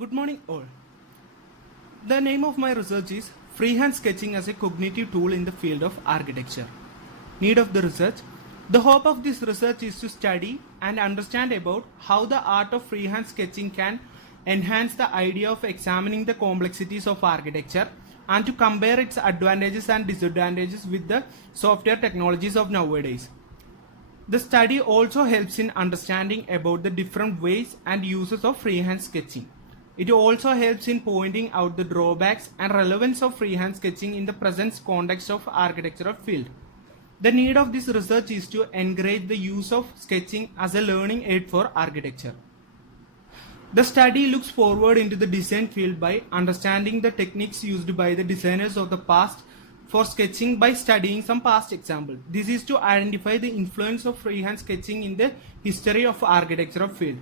Good morning, all. The name of my research is Freehand Sketching as a Cognitive Tool in the Field of Architecture. Need of the research. The hope of this research is to study and understand about how the art of freehand sketching can enhance the idea of examining the complexities of architecture and to compare its advantages and disadvantages with the software technologies of nowadays. The study also helps in understanding about the different ways and uses of freehand sketching. It also helps in pointing out the drawbacks and relevance of freehand sketching in the present context of architectural field. The need of this research is to encourage the use of sketching as a learning aid for architecture. The study looks forward into the design field by understanding the techniques used by the designers of the past for sketching by studying some past examples. This is to identify the influence of freehand sketching in the history of architectural field.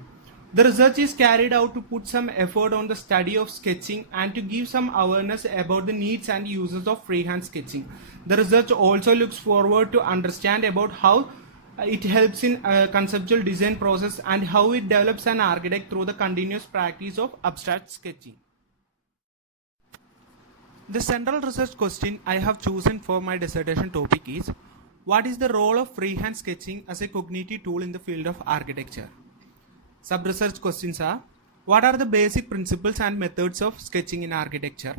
The research is carried out to put some effort on the study of sketching and to give some awareness about the needs and uses of freehand sketching. The research also looks forward to understand about how it helps in conceptual design process and how it develops an architect through the continuous practice of abstract sketching. The central research question I have chosen for my dissertation topic is, what is the role of freehand sketching as a cognitive tool in the field of architecture? Sub-research questions are, what are the basic principles and methods of sketching in architecture?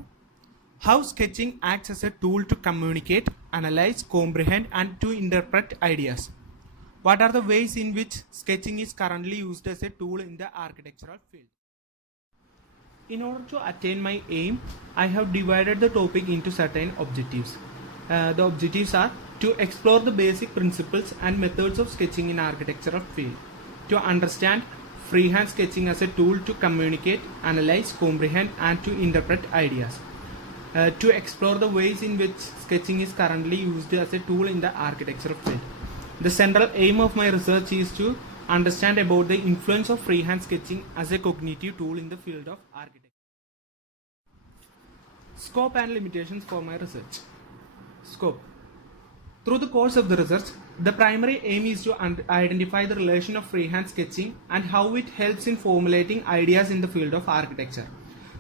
How sketching acts as a tool to communicate, analyze, comprehend and to interpret ideas? What are the ways in which sketching is currently used as a tool in the architectural field? In order to attain my aim, I have divided the topic into certain objectives. The objectives are to explore the basic principles and methods of sketching in architectural field, to understand freehand sketching as a tool to communicate, analyze, comprehend and to interpret ideas, to explore the ways in which sketching is currently used as a tool in the architectural field. The central aim of my research is to understand about the influence of freehand sketching as a cognitive tool in the field of architecture. Scope and limitations for my research. Scope. Through the course of the research, the primary aim is to identify the relation of freehand sketching and how it helps in formulating ideas in the field of architecture.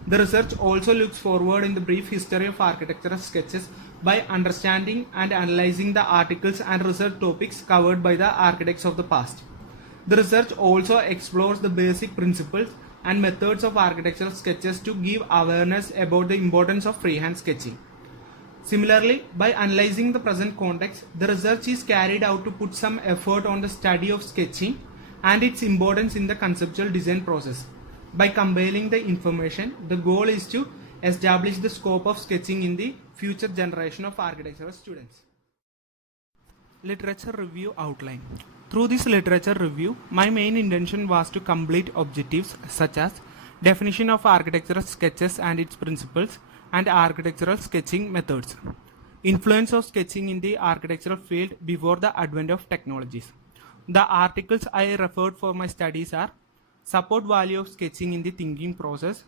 The research also looks forward in the brief history of architectural sketches by understanding and analyzing the articles and research topics covered by the architects of the past. The research also explores the basic principles and methods of architectural sketches to give awareness about the importance of freehand sketching. Similarly, by analyzing the present context, the research is carried out to put some effort on the study of sketching and its importance in the conceptual design process. By compiling the information, the goal is to establish the scope of sketching in the future generation of architectural students. Literature review outline. Through this literature review, my main intention was to complete objectives such as definition of architectural sketches and its principles, and architectural sketching methods, influence of sketching in the architectural field before the advent of technologies. The articles I referred for my studies are support value of sketching in the thinking process,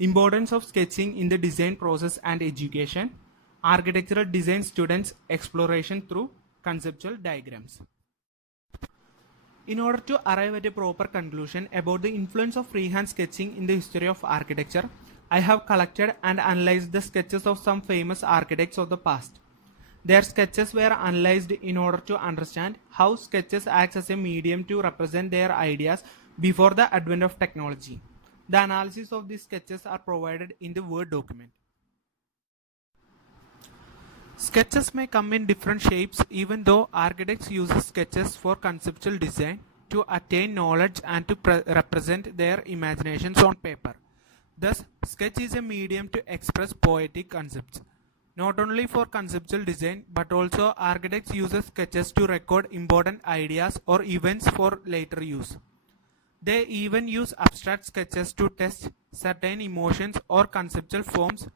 importance of sketching in the design process and education, architectural design students exploration through conceptual diagrams. In order to arrive at a proper conclusion about the influence of freehand sketching in the history of architecture, I have collected and analyzed the sketches of some famous architects of the past. Their sketches were analyzed in order to understand how sketches act as a medium to represent their ideas before the advent of technology. The analysis of these sketches are provided in the Word document. Sketches may come in different shapes even though architects use sketches for conceptual design to attain knowledge and to represent their imaginations on paper. Thus, sketch is a medium to express poetic concepts. Not only for conceptual design, but also architects use sketches to record important ideas or events for later use. They even use abstract sketches to test certain emotions or conceptual forms.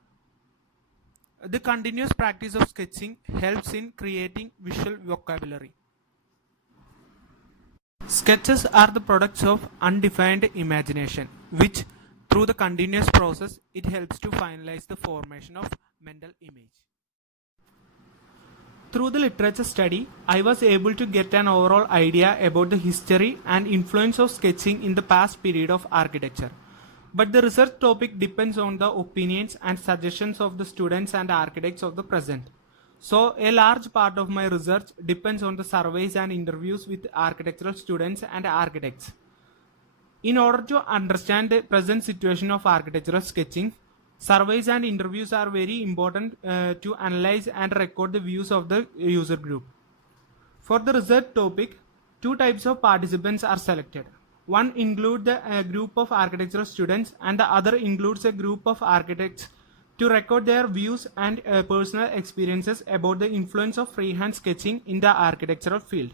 The continuous practice of sketching helps in creating visual vocabulary. Sketches are the products of undefined imagination, which through the continuous process, it helps to finalize the formation of mental image. Through the literature study, I was able to get an overall idea about the history and influence of sketching in the past period of architecture. but the research topic depends on the opinions and suggestions of the students and architects of the present. So a large part of my research depends on the surveys and interviews with architectural students and architects. In order to understand the present situation of architectural sketching, surveys and interviews are very important to analyze and record the views of the user group. For the research topic, two types of participants are selected. One includes a group of architectural students and the other includes a group of architects to record their views and personal experiences about the influence of freehand sketching in the architectural field.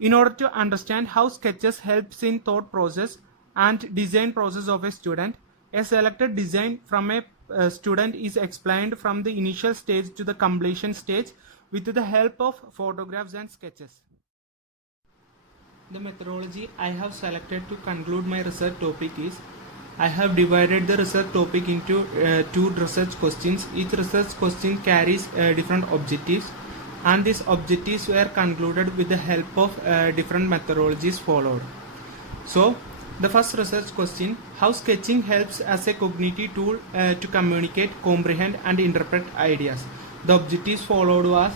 In order to understand how sketches helps in thought process and design process of a student, a selected design from a student is explained from the initial stage to the completion stage with the help of photographs and sketches. The methodology I have selected to conclude my research topic is, I have divided the research topic into two research questions. Each research question carries different objectives, and these objectives were concluded with the help of different methodologies followed. So, the first research question, how sketching helps as a cognitive tool to communicate, comprehend and interpret ideas. The objectives followed was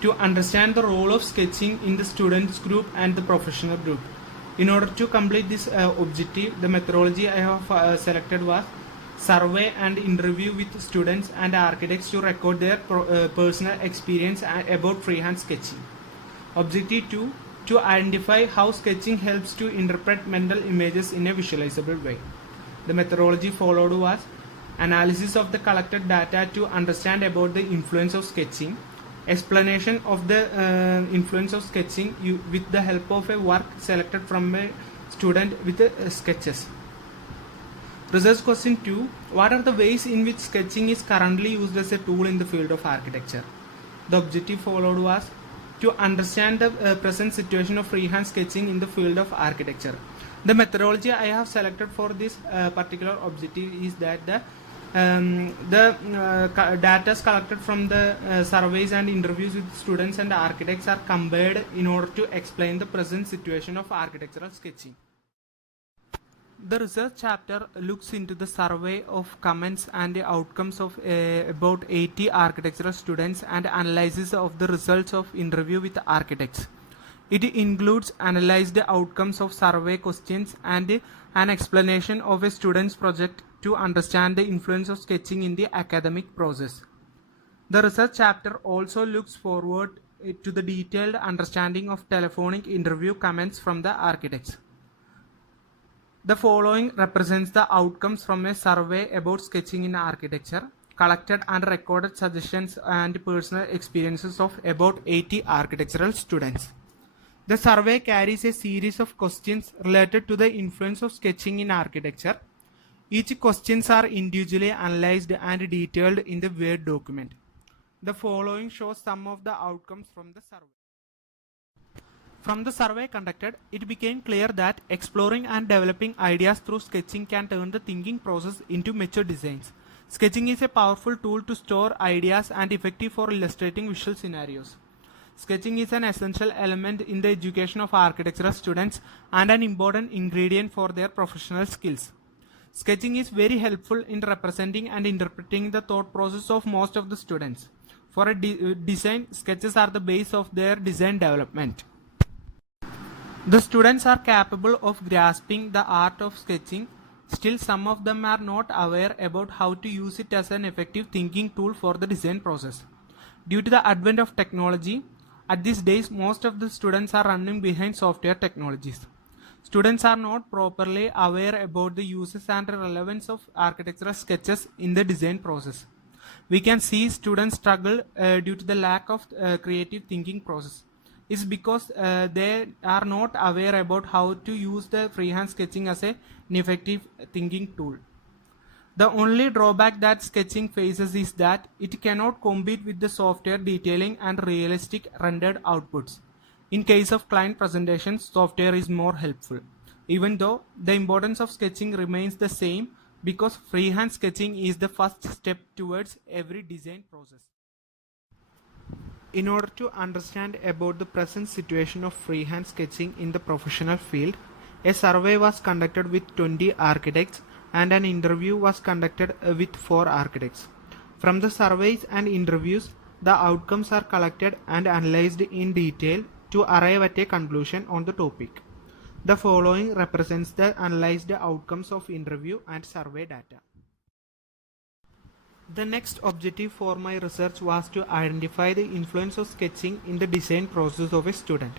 to understand the role of sketching in the students group and the professional group. In order to complete this objective, the methodology I have selected was survey and interview with students and architects to record their personal experience about freehand sketching. Objective 2, to identify how sketching helps to interpret mental images in a visualizable way. The methodology followed was analysis of the collected data to understand about the influence of sketching, explanation of the influence of sketching with the help of a work selected from a student with sketches. Research question 2, what are the ways in which sketching is currently used as a tool in the field of architecture? The objective followed was to understand the present situation of freehand sketching in the field of architecture. The methodology I have selected for this particular objective is that the data collected from the surveys and interviews with students and architects are compared in order to explain the present situation of architectural sketching. The research chapter looks into the survey of comments and the outcomes of about 80 architectural students and analysis of the results of interview with architects. It includes analyze the outcomes of survey questions and an explanation of a student's project to understand the influence of sketching in the academic process. The research chapter also looks forward to the detailed understanding of telephonic interview comments from the architects. The following represents the outcomes from a survey about sketching in architecture, collected and recorded suggestions and personal experiences of about 80 architectural students. The survey carries a series of questions related to the influence of sketching in architecture. Each questions are individually analyzed and detailed in the Word document. The following shows some of the outcomes from the survey. From the survey conducted, it became clear that exploring and developing ideas through sketching can turn the thinking process into mature designs. Sketching is a powerful tool to store ideas and effective for illustrating visual scenarios. Sketching is an essential element in the education of architectural students and an important ingredient for their professional skills. Sketching is very helpful in representing and interpreting the thought process of most of the students. For a design, sketches are the base of their design development. The students are capable of grasping the art of sketching. Still, some of them are not aware about how to use it as an effective thinking tool for the design process. Due to the advent of technology, at these days, most of the students are running behind software technologies. Students are not properly aware about the uses and relevance of architectural sketches in the design process. We can see students struggle due to the lack of creative thinking process. It's because they are not aware about how to use the freehand sketching as an effective thinking tool. The only drawback that sketching faces is that it cannot compete with the software detailing and realistic rendered outputs. In case of client presentations, software is more helpful, even though the importance of sketching remains the same because freehand sketching is the first step towards every design process. In order to understand about the present situation of freehand sketching in the professional field, a survey was conducted with 20 architects and an interview was conducted with 4 architects. From the surveys and interviews, the outcomes are collected and analyzed in detail to arrive at a conclusion on the topic. The following represents the analyzed outcomes of interview and survey data. The next objective for my research was to identify the influence of sketching in the design process of a student.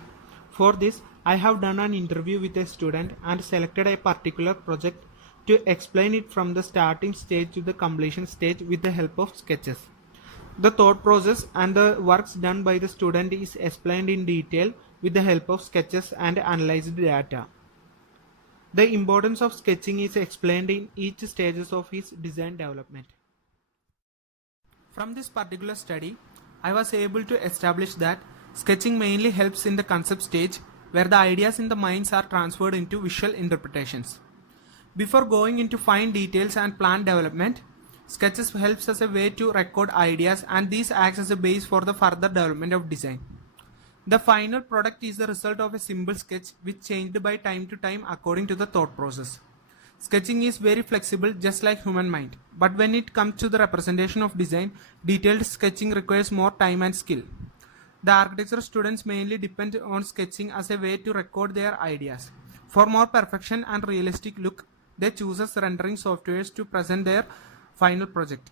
For this, I have done an interview with a student and selected a particular project to explain it from the starting stage to the completion stage with the help of sketches. The thought process and the works done by the student is explained in detail with the help of sketches and analyzed data. The importance of sketching is explained in each stages of his design development. From this particular study, I was able to establish that sketching mainly helps in the concept stage where the ideas in the minds are transferred into visual interpretations. Before going into fine details and plan development, sketches helps as a way to record ideas, and these acts as a base for the further development of design. The final product is the result of a simple sketch which changed by time to time according to the thought process. Sketching is very flexible just like human mind, but when it comes to the representation of design, detailed sketching requires more time and skill. The architecture students mainly depend on sketching as a way to record their ideas. For more perfection and realistic look, they choose rendering softwares to present their final project.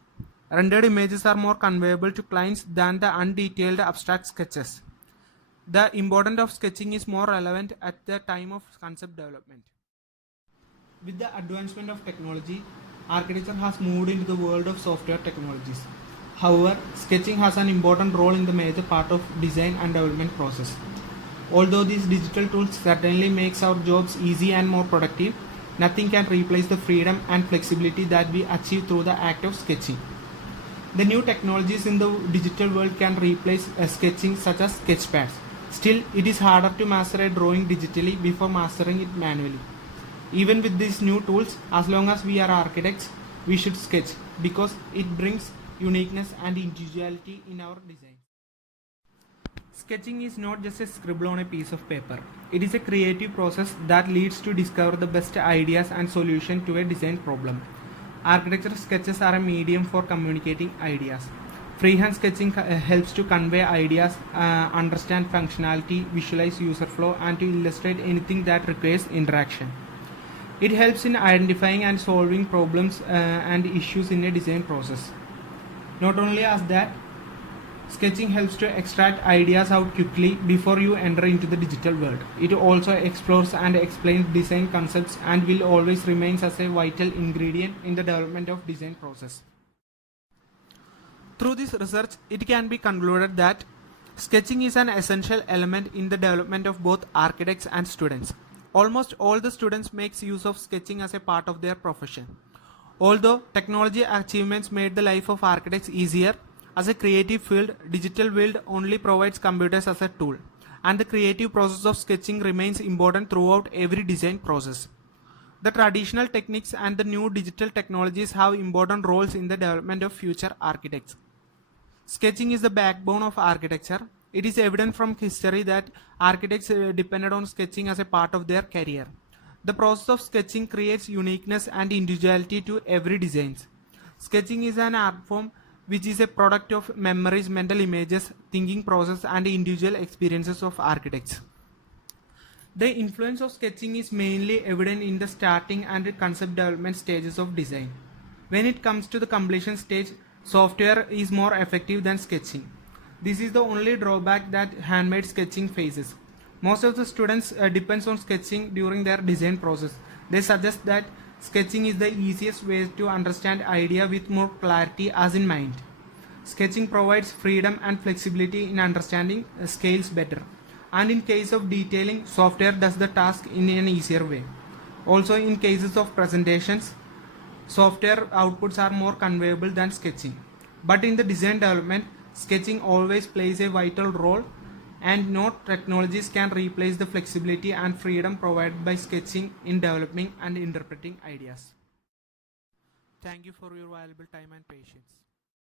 Rendered images are more conveyable to clients than the undetailed abstract sketches. The importance of sketching is more relevant at the time of concept development. With the advancement of technology, architecture has moved into the world of software technologies. However, sketching has an important role in the major part of design and development process. Although these digital tools certainly makes our jobs easy and more productive, nothing can replace the freedom and flexibility that we achieve through the act of sketching. The new technologies in the digital world can replace sketching, such as sketchpads. Still, it is harder to master a drawing digitally before mastering it manually. Even with these new tools, as long as we are architects, we should sketch because it brings uniqueness and individuality in our design. Sketching is not just a scribble on a piece of paper. It is a creative process that leads to discover the best ideas and solutions to a design problem. Architecture sketches are a medium for communicating ideas. Freehand sketching helps to convey ideas, understand functionality, visualize user flow, and to illustrate anything that requires interaction. It helps in identifying and solving problems and issues in a design process. Not only as that, sketching helps to extract ideas out quickly before you enter into the digital world. It also explores and explains design concepts and will always remain as a vital ingredient in the development of design process. Through this research, it can be concluded that sketching is an essential element in the development of both architects and students. Almost all the students make use of sketching as a part of their profession. Although technology achievements made the life of architects easier, as a creative field, digital world only provides computers as a tool, and the creative process of sketching remains important throughout every design process. The traditional techniques and the new digital technologies have important roles in the development of future architects. Sketching is the backbone of architecture. It is evident from history that architects depended on sketching as a part of their career. The process of sketching creates uniqueness and individuality to every design. Sketching is an art form which is a product of memories, mental images, thinking process, and individual experiences of architects. The influence of sketching is mainly evident in the starting and concept development stages of design. When it comes to the completion stage, software is more effective than sketching. This is the only drawback that handmade sketching faces. Most of the students depends on sketching during their design process. They suggest that sketching is the easiest way to understand idea with more clarity as in mind. Sketching provides freedom and flexibility in understanding scales better. And in case of detailing, software does the task in an easier way. Also, in cases of presentations, software outputs are more conveyable than sketching. But in the design development, sketching always plays a vital role, and no technologies can replace the flexibility and freedom provided by sketching in developing and interpreting ideas. Thank you for your valuable time and patience.